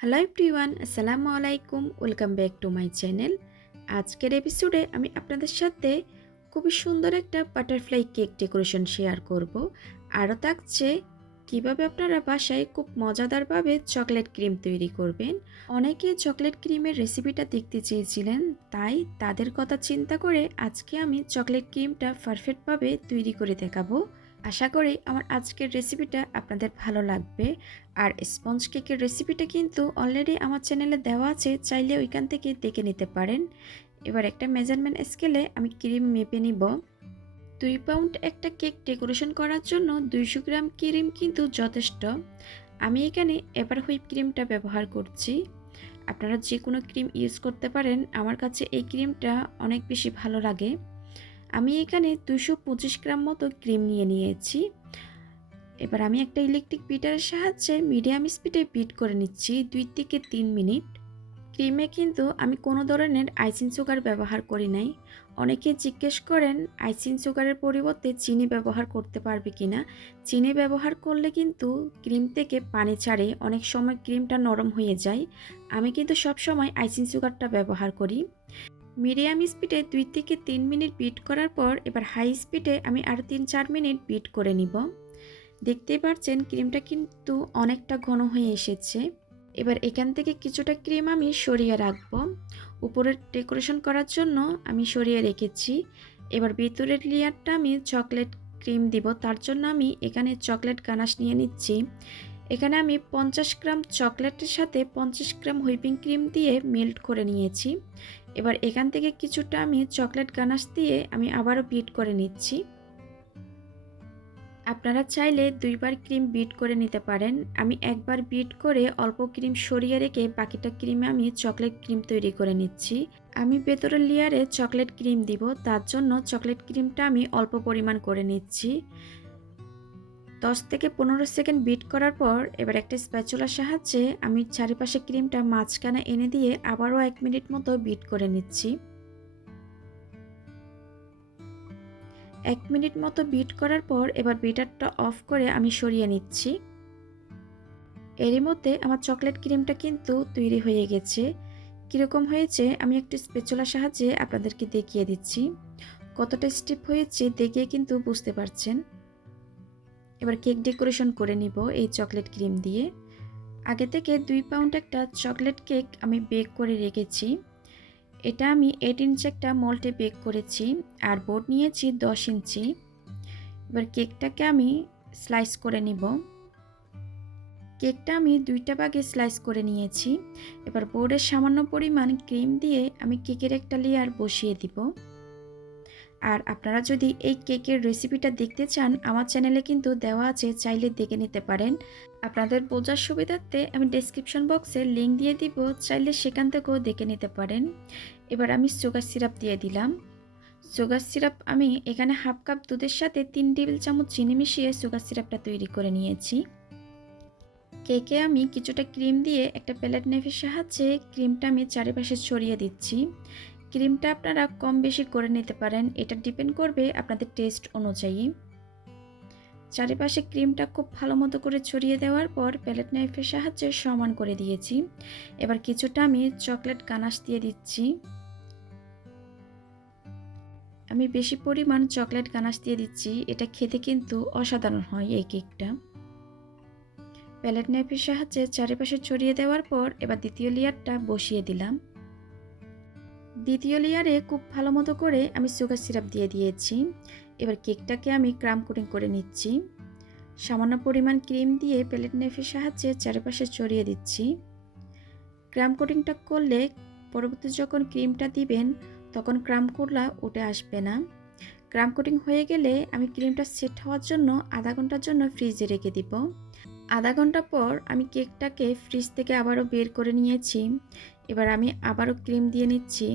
Hello everyone, আসসালামু আলাইকুম। Welcome back to my channel. আজকের এপিসোডে আমি আপনাদের সাথে খুবই সুন্দর একটা বাটারফ্লাই কেক ডেকোরেশন শেয়ার করব। আরও থাকছে কিভাবে আপনারা বাসায় খুব মজাদারভাবে চকলেট ক্রিম তৈরি করবেন। অনেকে চকলেট ক্রিমের রেসিপিটা দেখতে চেয়েছিলেন, তাই তাদের কথা চিন্তা করে আজকে আমি চকলেট ক্রিমটা পারফেক্টভাবে তৈরি করে দেখাবো। আশা করি আমার আজকের রেসিপিটা আপনাদের ভালো লাগবে। আর স্পঞ্জ কেকের রেসিপিটা কিন্তু অলরেডি আমার চ্যানেলে দেওয়া আছে, চাইলে ওইখান থেকে দেখে নিতে পারেন। এবার একটা মেজারমেন্ট স্কেলে আমি ক্রিম মেপে নিব। 2 পাউন্ড একটা কেক ডেকোরেশন করার জন্য 200 গ্রাম ক্রিম কিন্তু যথেষ্ট। আমি এখানে এভার হুইপ ক্রিমটা ব্যবহার করছি। আপনারা যে কোনো ক্রিম ইউজ করতে পারেন, আমার কাছে এই ক্রিমটা অনেক বেশি ভালো লাগে। আমি এখানে 225 গ্রাম মতো ক্রিম নিয়েছি। এবার আমি একটা ইলেকট্রিক বিটারের সাহায্যে মিডিয়াম স্পিডে বিট করে নিচ্ছি 2 থেকে 3 মিনিট। ক্রিমে কিন্তু আমি কোনো ধরনের আইসিং সুগার ব্যবহার করি নাই। অনেকে জিজ্ঞেস করেন আইসিং সুগারের পরিবর্তে চিনি ব্যবহার করতে পারবে কিনা। চিনি ব্যবহার করলে কিন্তু ক্রিম থেকে পানি ছাড়ে, অনেক সময় ক্রিমটা নরম হয়ে যায়। আমি কিন্তু সব সময় আইসিং সুগারটা ব্যবহার করি। মিডিয়াম স্পিডে 2 থেকে 3 মিনিট বিট করার পর এবার হাই স্পিডে আমি আরও 3-4 মিনিট বিট করে নিব। দেখতেই পাচ্ছেন ক্রিমটা কিন্তু অনেকটা ঘন হয়ে এসেছে। এবার এখান থেকে কিছুটা ক্রিম আমি সরিয়ে রাখবো, উপরের ডেকোরেশন করার জন্য আমি সরিয়ে রেখেছি। এবার ভিতরের লেয়ারটা আমি চকলেট ক্রিম দিব, তার জন্য আমি এখানে চকলেট গানাশ নিয়ে নিচ্ছি। এখানে আমি 50 গ্রাম চকলেটের সাথে 50 গ্রাম হুইপিং ক্রিম দিয়ে মেল্ট করে নিয়েছি। এবার এখান থেকে কিছুটা আমি চকলেট গানাশ দিয়ে আমি আবারও বিট করে নিচ্ছি। আপনারা চাইলে 2বার ক্রিম বিট করে নিতে পারেন। আমি একবার বিট করে অল্প ক্রিম সরিয়ে রেখে বাকিটা ক্রিমে আমি চকলেট ক্রিম তৈরি করে নিচ্ছি। আমি ভেতরের লেয়ারে চকলেট ক্রিম দিব, তার জন্য চকলেট ক্রিমটা আমি অল্প পরিমাণ করে নিচ্ছি। 10 থেকে 15 সেকেন্ড বিট করার পর এবার একটা স্প্যাচুলার সাহায্যে আমি চারিপাশে ক্রিমটা মাঝখানে এনে দিয়ে আবারও 1 মিনিট মতো বিট করে নিচ্ছি। 1 মিনিট মতো বিট করার পর এবার বিটারটা অফ করে আমি সরিয়ে নিচ্ছি। এরই মধ্যে আমার চকলেট ক্রিমটা কিন্তু তৈরি হয়ে গেছে। কীরকম হয়েছে আমি একটু স্প্যাচুলার সাহায্যে আপনাদেরকে দেখিয়ে দিচ্ছি। কতটা স্টিফ হয়েছে দেখে কিন্তু বুঝতে পারছেন। এবার কেক ডেকোরেশন করে নিব এই চকলেট ক্রিম দিয়ে। আগে থেকে 2 পাউন্ড একটা চকলেট কেক আমি বেক করে রেখেছি। এটা আমি 8 ইঞ্চি একটা মোল্ডে বেক করেছি, আর বোর্ড নিয়েছি 10 ইঞ্চি। এবার কেকটাকে আমি স্লাইস করে নিব। কেকটা আমি 2টা ভাগে স্লাইস করে নিয়েছি। এবার বোর্ডের সামান্য পরিমাণ ক্রিম দিয়ে আমি কেকের একটা লেয়ার বসিয়ে দিব। আর আপনারা যদি এই কেকের রেসিপিটা দেখতে চান, আমার চ্যানেলে কিন্তু দেওয়া আছে, চাইলে দেখে নিতে পারেন। আপনাদের বোঝার সুবিধার্থে আমি ডেসক্রিপশন বক্সে লিঙ্ক দিয়ে দিব, চাইলে সেখান থেকেও দেখে নিতে পারেন। এবার আমি সুগার সিরাপ দিয়ে দিলাম। সুগার সিরাপ আমি এখানে হাফ কাপ দুধের সাথে 3 টেবিল চামচ চিনি মিশিয়ে সুগার সিরাপটা তৈরি করে নিয়েছি। কেকে আমি কিছুটা ক্রিম দিয়ে একটা প্যালেট নাইফের সাহায্যে ক্রিমটা আমি চারিপাশে ছড়িয়ে দিচ্ছি। ক্রিমটা আপনারা কম বেশি করে নিতে পারেন, এটা ডিপেন্ড করবে আপনাদের টেস্ট অনুযায়ী। চারিপাশে ক্রিমটা খুব ভালো মতো করে ছড়িয়ে দেওয়ার পর প্যালেট নাইফের সাহায্যে সমান করে দিয়েছি। এবার কিছুটা আমি চকলেট গানাশ দিয়ে দিচ্ছি। আমি বেশি পরিমাণ চকলেট গানাশ দিয়ে দিচ্ছি, এটা খেতে কিন্তু অসাধারণ হয় এই কেকটা। প্যালেট নাইফের সাহায্যে চারিপাশে ছড়িয়ে দেওয়ার পর এবার দ্বিতীয় লেয়ারটা বসিয়ে দিলাম। দ্বিতীয় লেয়ারে খুব ভালো মতো করে আমি সুগার সিরাপ দিয়ে দিয়েছি। এবার কেকটাকে আমি ক্রাম কোটিং করে নিচ্ছি। সামান্য পরিমাণ ক্রিম দিয়ে প্যালেট নাইফের সাহায্যে চারিপাশে ছড়িয়ে দিচ্ছি। ক্রাম কোটিংটা করলে পরবর্তী যখন ক্রিমটা দিবেন তখন ক্রামগুলো উঠে আসবে না। ক্রাম কোটিং হয়ে গেলে আমি ক্রিমটা সেট হওয়ার জন্য আধা ঘন্টার জন্য ফ্রিজে রেখে দিব। আধা ঘন্টা পর আমি কেকটাকে ফ্রিজ থেকে আবারও বের করে নিয়েছি। এবার আমি আবারও ক্রিম দিয়ে নিচ্ছি।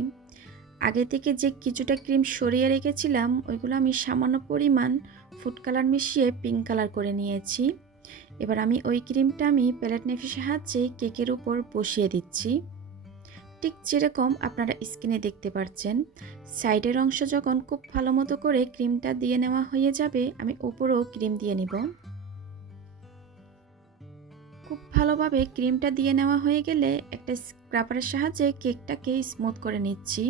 আগে থেকে যে কিছুটা ক্রিম সরিয়ে রেখেছিলাম ওইগুলো আমি সামান্য পরিমাণ ফুড কালার মিশিয়ে পিঙ্ক কালার করে নিয়েছি। এবার আমি ওই ক্রিমটা আমি প্যালেট নাইফের সাহায্যে কেকের উপর বসিয়ে দিচ্ছি। ঠিক যেরকম আপনারা স্ক্রিনে দেখতে পাচ্ছেন। সাইডের অংশ যখন খুব ভালো মতো করে ক্রিমটা দিয়ে নেওয়া হয়ে যাবে, আমি উপরেও ক্রিম দিয়ে নিব। খুব ভালোভাবে ক্রিমটা দিয়ে নেওয়া হয়ে গেলে একটা স্ক্রাবারের সাহায্যে কেকটাকে স্মুথ করে নিচ্ছি।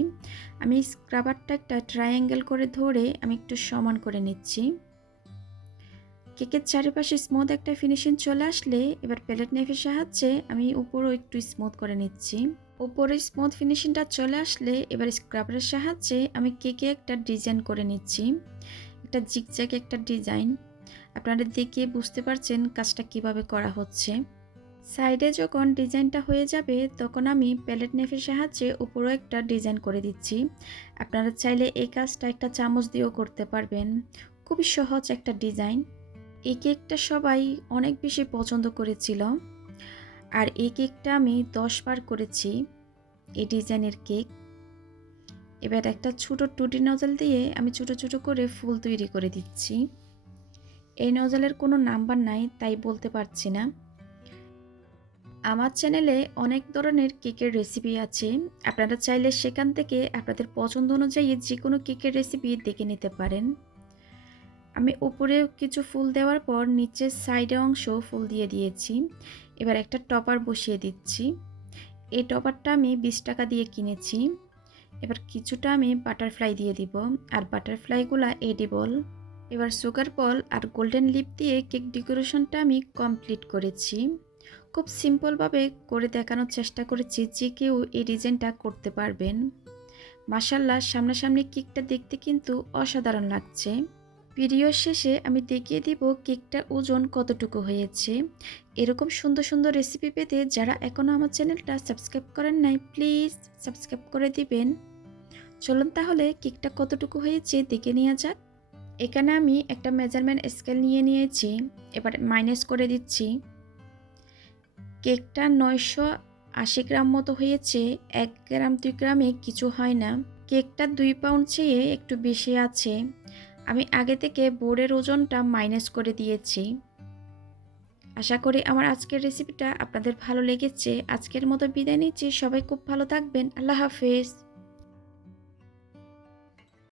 আমি স্ক্রাবারটা একটা ট্রায়াঙ্গেল করে ধরে আমি একটু সমান করে নিচ্ছি। কেকের চারিপাশে স্মুথ একটা ফিনিশিং চলে আসলে এবার প্যালেট নাইফের সাহায্যে আমি উপরও একটু স্মুথ করে নিচ্ছি। উপরে স্মুথ ফিনিশিংটা চলে আসলে এবার স্ক্রাবারের সাহায্যে আমি কেকে একটা ডিজাইন করে নিচ্ছি, একটা জিগজ্যাগ একটা ডিজাইন। আপনারা দেখে বুঝতে পারছেন কাজটা কিভাবে করা হচ্ছে। সাইডে যখন ডিজাইনটা হয়ে যাবে তখন আমি প্যালেট নাইফের সাহায্যে উপরেও একটা ডিজাইন করে দিচ্ছি। আপনারা চাইলে এই কাজটা একটা চামচ দিয়েও করতে পারবেন। খুবই সহজ একটা ডিজাইন। এই কেকটা সবাই অনেক বেশি পছন্দ করেছিল, আর এই কেকটা আমি 10 বার করেছি এই ডিজাইনের কেক। এবার একটা ছোট টুটি নজল দিয়ে আমি ছোট ছোট করে ফুল তৈরি করে দিচ্ছি। এই নজলের কোনো নাম্বার নাই তাই বলতে পারছি না। আমার চ্যানেলে অনেক ধরনের কেকের রেসিপি আছে, আপনারা চাইলে সেখান থেকে আপনাদের পছন্দ অনুযায়ী যে কোনো কেকের রেসিপি দেখে নিতে পারেন। আমি উপরে কিছু ফুল দেওয়ার পর নিচের সাইডে অংশ ফুল দিয়ে দিয়েছি। এবার একটা টপার বসিয়ে দিচ্ছি। এই টপারটা আমি 20 টাকা দিয়ে কিনেছি। এবার কিছুটা আমি বাটারফ্লাই দিয়ে দিব, আর বাটারফ্লাইগুলা এডিবল। এবার সুগার বল আর গোল্ডেন লিপ দিয়ে কেক ডেকোরেশনটা আমি কমপ্লিট করেছি। খুব সিম্পলভাবে করে দেখানোর চেষ্টা করেছি, যে কেউ এই ডিজাইনটা করতে পারবেন। মাশাআল্লাহ, সামনাসামনি কেকটা দেখতে কিন্তু অসাধারণ লাগছে। ভিডিও শেষে আমি দেখিয়ে দিব কেকটার ওজন কতটুকু হয়েছে। এরকম সুন্দর সুন্দর রেসিপি পেতে যারা এখনও আমার চ্যানেলটা সাবস্ক্রাইব করেন নাই, প্লিজ সাবস্ক্রাইব করে দিবেন। চলুন তাহলে কেকটা কতটুকু হয়েছে দেখে নেওয়া যাক। এখানে আমি একটা মেজারমেন্ট স্কেল নিয়ে নিয়েছি, এবার মাইনাস করে দিচ্ছি। কেকটা 980 গ্রাম মতো হয়েছে। 1 গ্রাম 2 গ্রামে কিছু হয় না। কেকটা 2 পাউন্ড চেয়ে একটু বেশি আছে। আমি আগে থেকে বোর্ডের ওজনটা মাইনাস করে দিয়েছি। আশা করি আমার আজকের রেসিপিটা আপনাদের ভালো লেগেছে। আজকের মতো বিদায় নিচ্ছি। সবাই খুব ভালো থাকবেন। আল্লাহ হাফেজ।